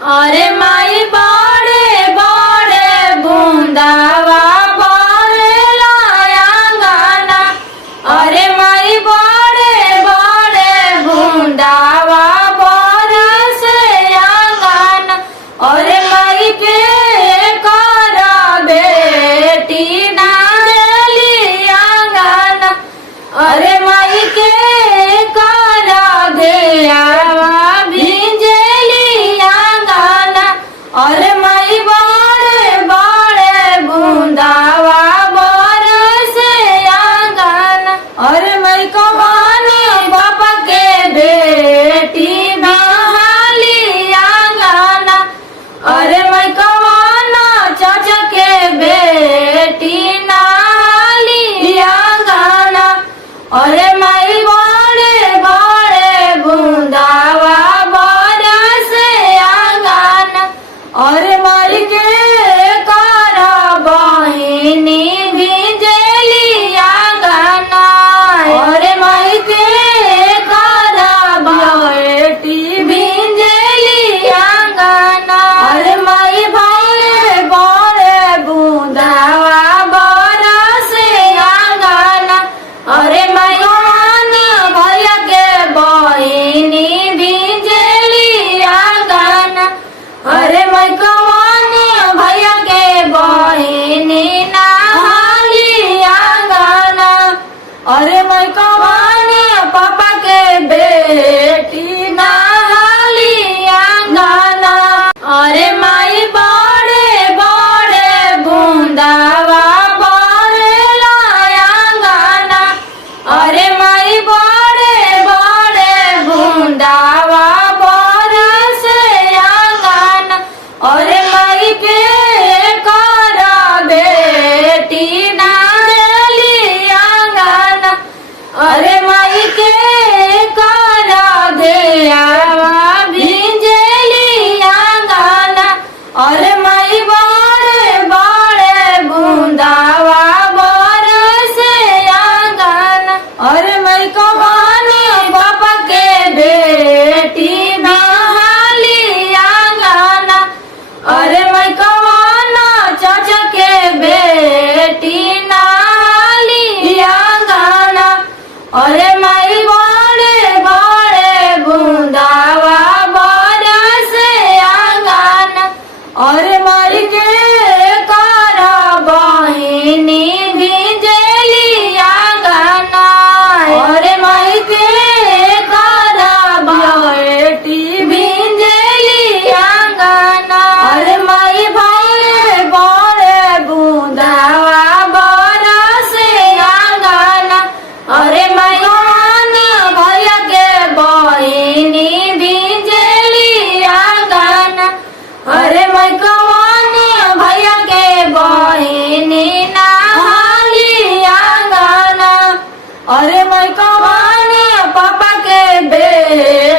अरे माई बड़े बड़े बूंदावा बड़े लाया गाना। अरे माई बड़े बड़े बूंदावा बरस गाना। अरे माई के कर बेटी ना लिया गाना। अरे माई के कर गया अरे माई बड़े बड़े बूंदावा बरस गाना। अरे माई कौन बाबा के बेटी नहालिया गाना। अरे माई कौन चाचा के बेटी नहालिया गाना। अरे माई बड़े बड़े बूंदावा बरस गाना। अरे माई के कर बहिनी भिजलिया गाना। अरे माई के कर बेटी भिजलिया गाना। अरे माई बड़े बड़े बूंदावा बरस गाना। अरे माई भैया के बहिनी भिजलिया गाना। अरे माई कौन भैया के बहिनी नहालिया गाना। अरे माई कौन पापा के बेटी नहालिया गाना। अरे माई बड़े बड़े बूंदावा बड़े लाया गाना। अरे माई बड़े बड़े बूंदावा बरस गाना। अरे माई के कर बेटी ना लिया गाना। अरे माई के कर गया भिजलिया गाना। अरे माई बड़े बड़े बूंदावा बरस गाना। अरे माई कौन बाबा के बेटी नहालिया गाना। अरे माई कौन चाचा के बेटी नहालिया गाना। अरे माई बड़े बड़े बूंदावा बरस गाना। अरे माई के कर बहिनी भिजलिया गाना। अरे माई के कर बेटी भिजलिया गाना। अरे माई बड़े बड़े बूंदावा बरस गाना। अरे माई कौन भैया के बहिनी भिजलिया गाना। अरे माई कौन भैया के बहिनी नहालिया गाना। अरे माई कौन पापा के बेटी